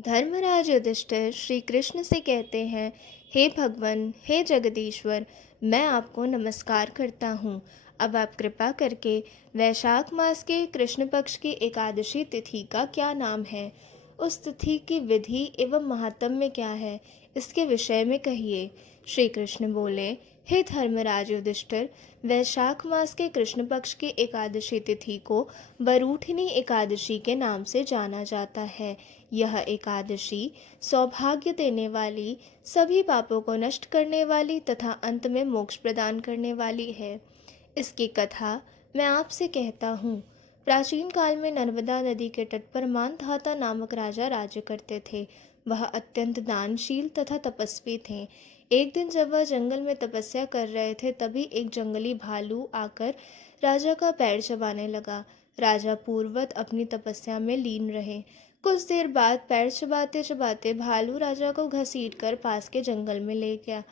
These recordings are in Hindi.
धर्मराज युधिष्ठिर श्री कृष्ण से कहते हैं, हे भगवान, हे जगदीश्वर, मैं आपको नमस्कार करता हूँ। अब आप कृपा करके वैशाख मास के कृष्ण पक्ष की एकादशी तिथि का क्या नाम है, उस तिथि की विधि एवं महात्म्य क्या है, इसके विषय में कहिए। श्री कृष्ण बोले, हे धर्मराज युधिष्ठिर, वैशाख मास के कृष्ण पक्ष की एकादशी तिथि को वरूठिनी एकादशी के नाम से जाना जाता है। यह एकादशी सौभाग्य देने वाली, सभी पापों को नष्ट करने वाली तथा अंत में मोक्ष प्रदान करने वाली है। इसकी कथा मैं आपसे कहता हूँ। प्राचीन काल में नर्मदा नदी के तट पर मानधाता नामक राजा राज्य करते थे। वह अत्यंत दानशील तथा तपस्वी थे। एक दिन जब वह जंगल में तपस्या कर रहे थे, तभी एक जंगली भालू आकर राजा का पैर चबाने लगा। राजा पूर्ववत अपनी तपस्या में लीन रहे। कुछ देर बाद पैर चबाते चबाते भालू राजा को घसीटकर पास के जंगल में ले गया।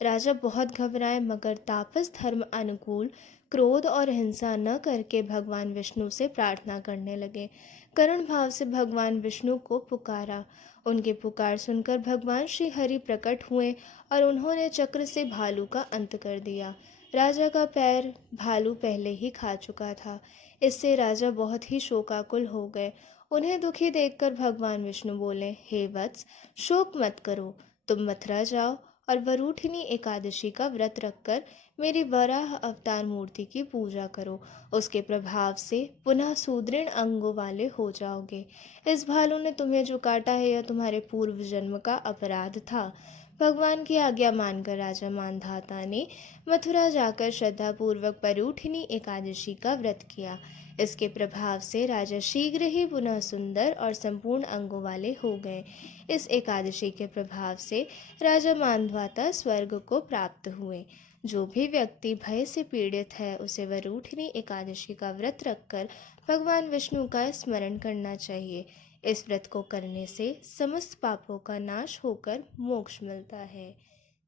राजा बहुत घबराए, मगर तापस धर्म अनुकूल क्रोध और हिंसा न करके भगवान विष्णु से प्रार्थना करने लगे। करुण भाव से भगवान विष्णु को पुकारा। उनके पुकार सुनकर भगवान श्री हरि प्रकट हुए और उन्होंने चक्र से भालू का अंत कर दिया। राजा का पैर भालू पहले ही खा चुका था। इससे राजा बहुत ही शोकाकुल हो गए। उन्हें दुखी देखकर भगवान विष्णु बोले, हे वत्स, शोक मत करो। तुम मथुरा जाओ और वरूठिनी एकादशी का व्रत रखकर मेरी वराह अवतार मूर्ति की पूजा करो। उसके प्रभाव से पुनः सुदृढ़ अंगों वाले हो जाओगे। इस भालू ने तुम्हें जो काटा है, यह तुम्हारे पूर्व जन्म का अपराध था। भगवान की आज्ञा मानकर राजा मानधाता ने मथुरा जाकर श्रद्धापूर्वक वरूठिनी एकादशी का व्रत किया। इसके प्रभाव से राजा शीघ्र ही पुनः सुंदर और संपूर्ण अंगों वाले हो गए। इस एकादशी के प्रभाव से राजा मांधाता स्वर्ग को प्राप्त हुए। जो भी व्यक्ति भय से पीड़ित है, उसे वरूठिनी एकादशी का व्रत रखकर भगवान विष्णु का स्मरण करना चाहिए। इस व्रत को करने से समस्त पापों का नाश होकर मोक्ष मिलता है।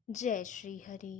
जय श्री हरि।